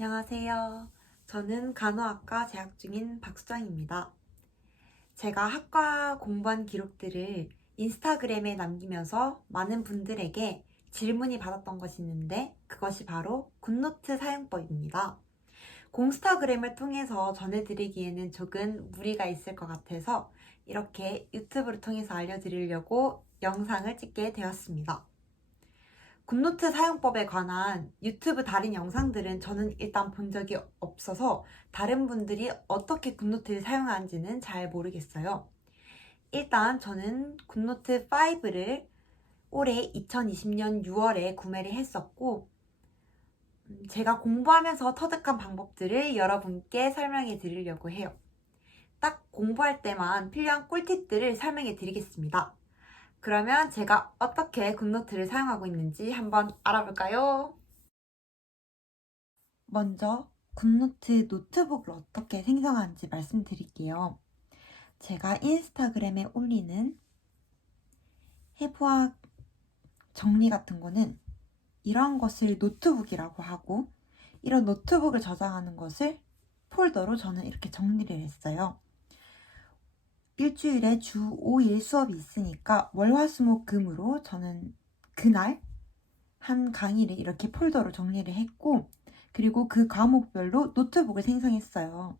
안녕하세요. 저는 간호학과 재학 중인 박수정입니다. 제가 학과 공부한 기록들을 인스타그램에 남기면서 많은 분들에게 질문이 받았던 것이 있는데 그것이 바로 굿노트 사용법입니다. 공스타그램을 통해서 전해드리기에는 조금 무리가 있을 것 같아서 이렇게 유튜브를 통해서 알려드리려고 영상을 찍게 되었습니다. 굿노트 사용법에 관한 유튜브 다른 영상들은 저는 일단 본 적이 없어서 다른 분들이 어떻게 굿노트를 사용하는지는 잘 모르겠어요. 일단 저는 굿노트 5를 올해 2020년 6월에 구매를 했었고 음, 제가 공부하면서 터득한 방법들을 여러분께 설명해 드리려고 해요. 딱 공부할 때만 필요한 꿀팁들을 설명해 드리겠습니다. 그러면 제가 어떻게 굿노트를 사용하고 있는지 한번 알아볼까요? 먼저 굿노트 노트북을 어떻게 생성하는지 말씀드릴게요. 제가 인스타그램에 올리는 해부학 정리 같은 거는 이런 것을 노트북이라고 하고 이런 노트북을 저장하는 것을 폴더로 저는 이렇게 정리를 했어요. 일주일에 주 5일 수업이 있으니까 월화수목금으로 저는 그날 한 강의를 이렇게 폴더로 정리를 했고 그리고 그 과목별로 노트북을 생성했어요.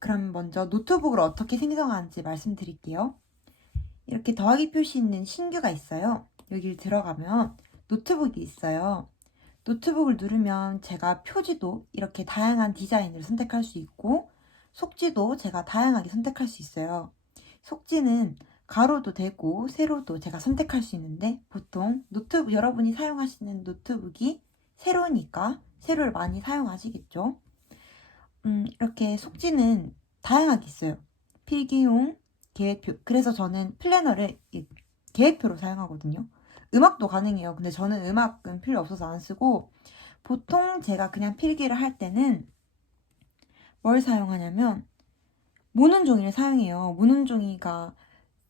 그럼 먼저 노트북을 어떻게 생성하는지 말씀드릴게요. 이렇게 더하기 표시 있는 신규가 있어요. 여기를 들어가면 노트북이 있어요. 노트북을 누르면 제가 표지도 이렇게 다양한 디자인을 선택할 수 있고 속지도 제가 다양하게 선택할 수 있어요. 속지는 가로도 되고 세로도 제가 선택할 수 있는데 보통 노트북 여러분이 사용하시는 노트북이 세로니까 세로를 많이 사용하시겠죠. 음, 이렇게 속지는 다양하게 있어요. 필기용, 계획표. 그래서 저는 플래너를 이 계획표로 사용하거든요. 음악도 가능해요. 근데 저는 음악은 필요 없어서 안 쓰고 보통 제가 그냥 필기를 할 때는 뭘 사용하냐면 무는 종이를 사용해요. 무는 종이가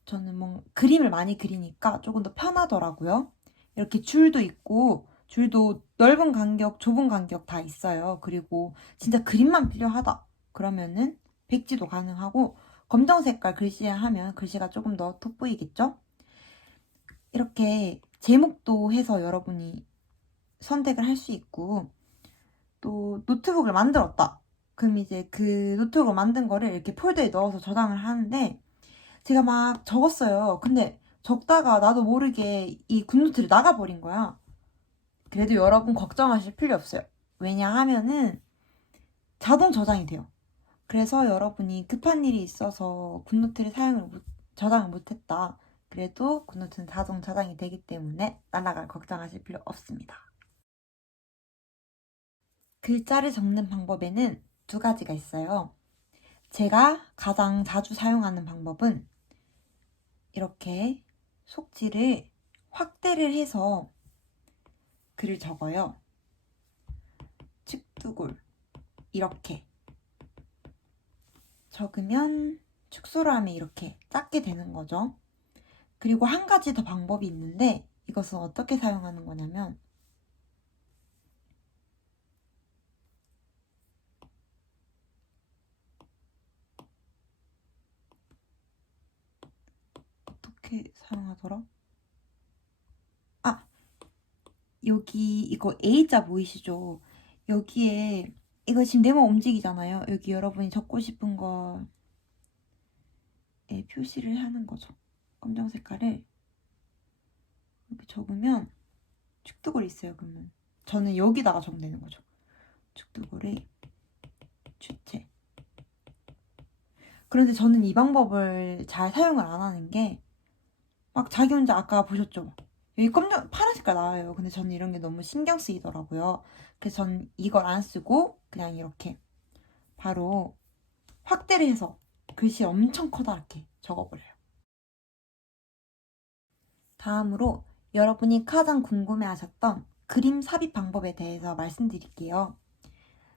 저는 뭐 그림을 많이 그리니까 조금 더 편하더라고요. 이렇게 줄도 있고 줄도 넓은 간격, 좁은 간격 다 있어요. 그리고 진짜 그림만 필요하다. 그러면은 백지도 가능하고 검정 색깔 글씨에 하면 글씨가 조금 더 돋보이겠죠? 이렇게 제목도 해서 여러분이 선택을 할 수 있고 또 노트북을 만들었다. 그럼 이제 그 노트북을 만든 거를 이렇게 폴더에 넣어서 저장을 하는데 제가 막 적었어요. 근데 적다가 나도 모르게 이 굿노트를 나가버린 거야. 그래도 여러분 걱정하실 필요 없어요. 왜냐하면은 자동 저장이 돼요. 그래서 여러분이 급한 일이 있어서 굿노트를 사용을 못, 저장을 못했다. 그래도 굿노트는 자동 저장이 되기 때문에 날아갈 걱정하실 필요 없습니다. 글자를 적는 방법에는 두 가지가 있어요. 제가 가장 자주 사용하는 방법은 이렇게 속지를 확대를 해서 글을 적어요. 축두골 이렇게 적으면 축소를 하면 이렇게 작게 되는 거죠. 그리고 한 가지 더 방법이 있는데 이것은 어떻게 사용하는 거냐면 어떻게 사용하더라? 아, 여기 이거 A자 보이시죠? 여기에 이거 지금 네모 움직이잖아요. 여기 여러분이 적고 싶은 거에 표시를 하는 거죠. 검정 색깔을 이렇게 적으면 축두골 있어요. 그러면 저는 여기다가 적내는 거죠. 축두골에 주체. 그런데 저는 이 방법을 잘 사용을 안 하는 게 막 자기 혼자 아까 보셨죠? 여기 검정 파란 색깔 나와요. 근데 저는 이런 게 너무 신경 쓰이더라고요. 그래서 전 이걸 안 쓰고 그냥 이렇게 바로 확대를 해서 글씨 엄청 커다랗게 적어버려요. 다음으로 여러분이 가장 궁금해하셨던 그림 삽입 방법에 대해서 말씀드릴게요.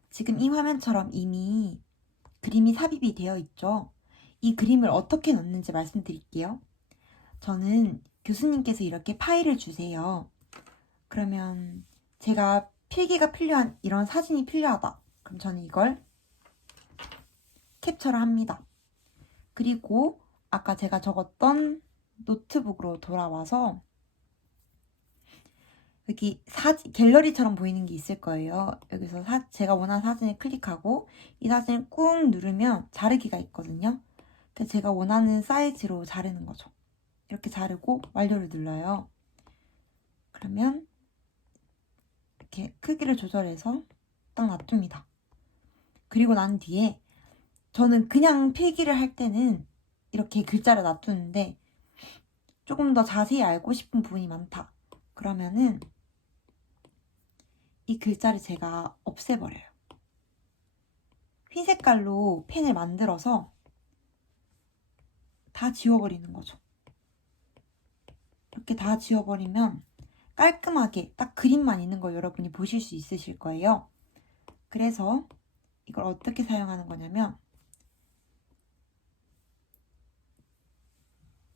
지금 이 화면처럼 이미 그림이 삽입이 되어 있죠. 이 그림을 어떻게 넣는지 말씀드릴게요. 저는 교수님께서 이렇게 파일을 주세요. 그러면 제가 필기가 필요한 이런 사진이 필요하다. 그럼 저는 이걸 캡처를 합니다. 그리고 아까 제가 적었던 노트북으로 돌아와서 여기 사진, 갤러리처럼 보이는 게 있을 거예요. 여기서 사- 제가 원하는 사진을 클릭하고 이 사진을 꾹 누르면 자르기가 있거든요. 근데 제가 원하는 사이즈로 자르는 거죠. 이렇게 자르고 완료를 눌러요. 그러면 이렇게 크기를 조절해서 딱 놔둡니다. 그리고 난 뒤에 저는 그냥 필기를 할 때는 이렇게 글자를 놔두는데 조금 더 자세히 알고 싶은 부분이 많다. 그러면은 이 글자를 제가 없애버려요. 흰 색깔로 펜을 만들어서 다 지워버리는 거죠. 이렇게 다 지워버리면 깔끔하게 딱 그림만 있는 걸 여러분이 보실 수 있으실 거예요. 그래서 이걸 어떻게 사용하는 거냐면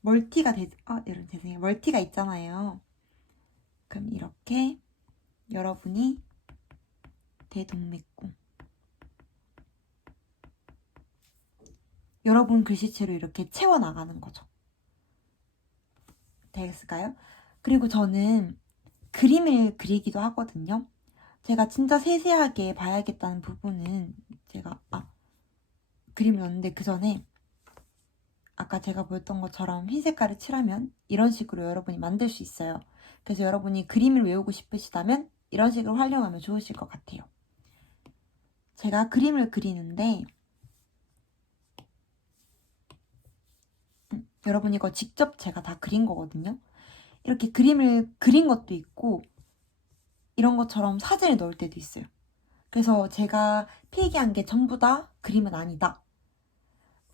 멀티가 되, 아, 여러분 죄송해요. 멀티가 있잖아요. 그럼 이렇게 여러분이 대동맥궁 여러분 글씨체로 이렇게 채워나가는 거죠. 되겠을까요? 그리고 저는 그림을 그리기도 하거든요. 제가 진짜 세세하게 봐야겠다는 부분은 제가 아 그림을 넣는데 그 전에 아까 제가 보였던 것처럼 흰 색깔을 칠하면 이런 식으로 여러분이 만들 수 있어요. 그래서 여러분이 그림을 외우고 싶으시다면 이런 식으로 활용하면 좋으실 것 같아요. 제가 그림을 그리는데 음, 여러분 이거 직접 제가 다 그린 거거든요. 이렇게 그림을 그린 것도 있고 이런 것처럼 사진을 넣을 때도 있어요. 그래서 제가 필기한 게 전부 다 그림은 아니다.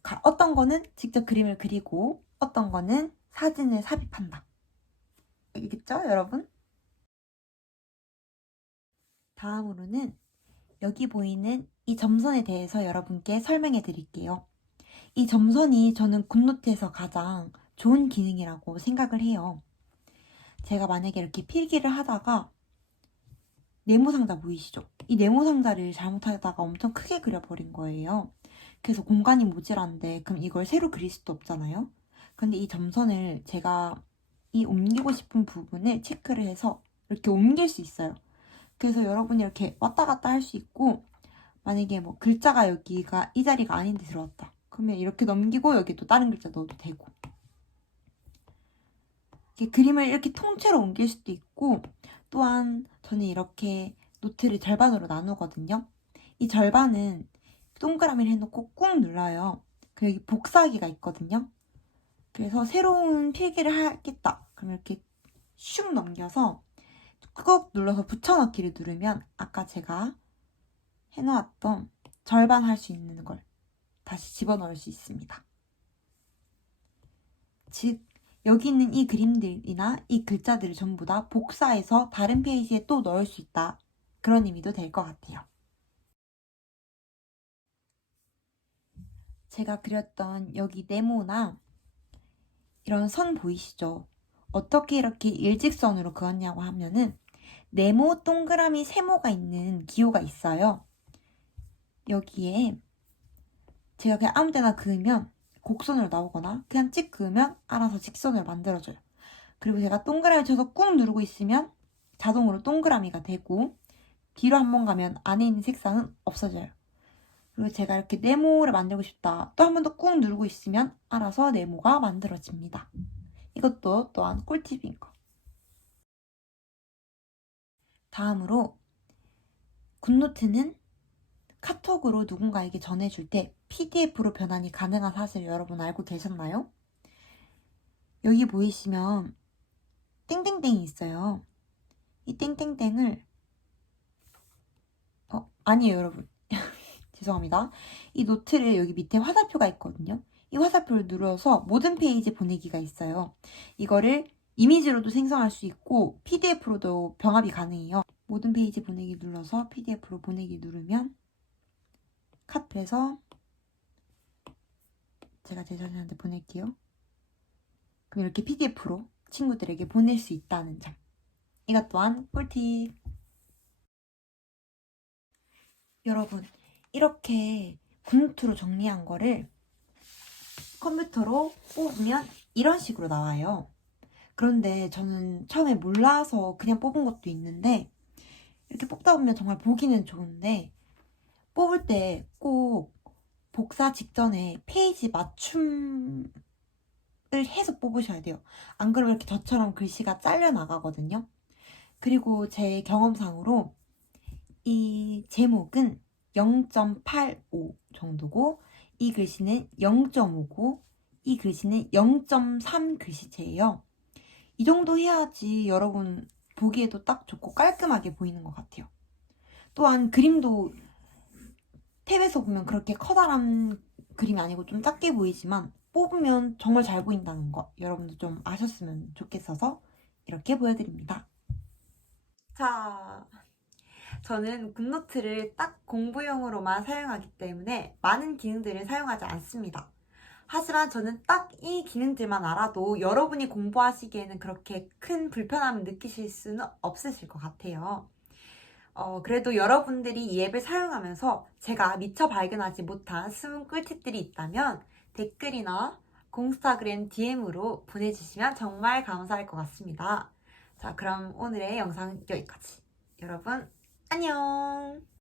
가- 어떤 거는 직접 그림을 그리고 어떤 거는 사진을 삽입한다. 알겠죠, 여러분? 다음으로는 여기 보이는 이 점선에 대해서 여러분께 설명해 드릴게요. 이 점선이 저는 굿노트에서 가장 좋은 기능이라고 생각을 해요. 제가 만약에 이렇게 필기를 하다가 네모 상자 보이시죠? 이 네모 상자를 잘못하다가 엄청 크게 그려버린 거예요. 그래서 공간이 모자란데 그럼 이걸 새로 그릴 수도 없잖아요. 근데 이 점선을 제가 이 옮기고 싶은 부분을 체크를 해서 이렇게 옮길 수 있어요. 그래서 여러분이 이렇게 왔다 갔다 할 수 있고 만약에 뭐 글자가 여기가 이 자리가 아닌데 들어왔다. 그러면 이렇게 넘기고 여기 또 다른 글자 넣어도 되고 이렇게 그림을 이렇게 통째로 옮길 수도 있고 또한 저는 이렇게 노트를 절반으로 나누거든요. 이 절반은 동그라미를 해놓고 꾹 눌러요. 그리고 여기 복사하기가 있거든요. 그래서 새로운 필기를 하겠다. 그럼 이렇게 슉 넘겨서 꾹 눌러서 붙여넣기를 누르면 아까 제가 해놓았던 절반 할 수 있는 걸 다시 집어넣을 수 있습니다. 즉 여기 있는 이 그림들이나 이 글자들을 전부 다 복사해서 다른 페이지에 또 넣을 수 있다. 그런 의미도 될 것 같아요. 제가 그렸던 여기 네모나 이런 선 보이시죠? 어떻게 이렇게 일직선으로 그었냐고 하면은 네모, 동그라미, 세모가 있는 기호가 있어요. 여기에 제가 그냥 아무 데나 그으면 곡선으로 나오거나 그냥 찍 그으면 알아서 직선을 만들어줘요. 그리고 제가 동그라미 쳐서 꾹 누르고 있으면 자동으로 동그라미가 되고 뒤로 한 번 가면 안에 있는 색상은 없어져요. 그리고 제가 이렇게 네모를 만들고 싶다. 또 한 번 더 꾹 누르고 있으면 알아서 네모가 만들어집니다. 이것도 또한 꿀팁인 거. 다음으로 굿노트는 카톡으로 누군가에게 전해줄 때 PDF로 변환이 가능한 사실 여러분 알고 계셨나요? 여기 보이시면 땡땡땡이 있어요. 이 땡땡땡을 어 아니에요 여러분 죄송합니다. 이 노트를 여기 밑에 화살표가 있거든요. 이 화살표를 눌러서 모든 페이지 보내기가 있어요. 이거를 이미지로도 생성할 수 있고 PDF로도 병합이 가능해요. 모든 페이지 보내기 눌러서 PDF로 보내기 누르면 컷해서 제가 제 자신한테 보낼게요. 그럼 이렇게 PDF로 친구들에게 보낼 수 있다는 점. 이것 또한 꿀팁. 여러분, 이렇게 분노트로 정리한 거를 컴퓨터로 뽑으면 이런 식으로 나와요. 그런데 저는 처음에 몰라서 그냥 뽑은 것도 있는데, 이렇게 뽑다 보면 정말 보기는 좋은데, 뽑을 때 꼭 복사 직전에 페이지 맞춤을 해서 뽑으셔야 돼요. 안 그러면 이렇게 저처럼 글씨가 잘려 나가거든요. 그리고 제 경험상으로 이 제목은 0.85 정도고 이 글씨는 0.5고 이 글씨는 0.3 글씨체예요. 이 정도 해야지 여러분 보기에도 딱 좋고 깔끔하게 보이는 것 같아요. 또한 그림도 탭에서 보면 그렇게 커다란 그림이 아니고 좀 작게 보이지만 뽑으면 정말 잘 보인다는 거 여러분도 좀 아셨으면 좋겠어서 이렇게 보여드립니다. 자, 저는 굿노트를 딱 공부용으로만 사용하기 때문에 많은 기능들을 사용하지 않습니다. 하지만 저는 딱 이 기능들만 알아도 여러분이 공부하시기에는 그렇게 큰 불편함을 느끼실 수는 없으실 것 같아요. 어, 그래도 여러분들이 이 앱을 사용하면서 제가 미처 발견하지 못한 숨은 꿀팁들이 있다면 댓글이나 공스타그램 DM으로 보내주시면 정말 감사할 것 같습니다. 자, 그럼 오늘의 영상 여기까지. 여러분, 안녕!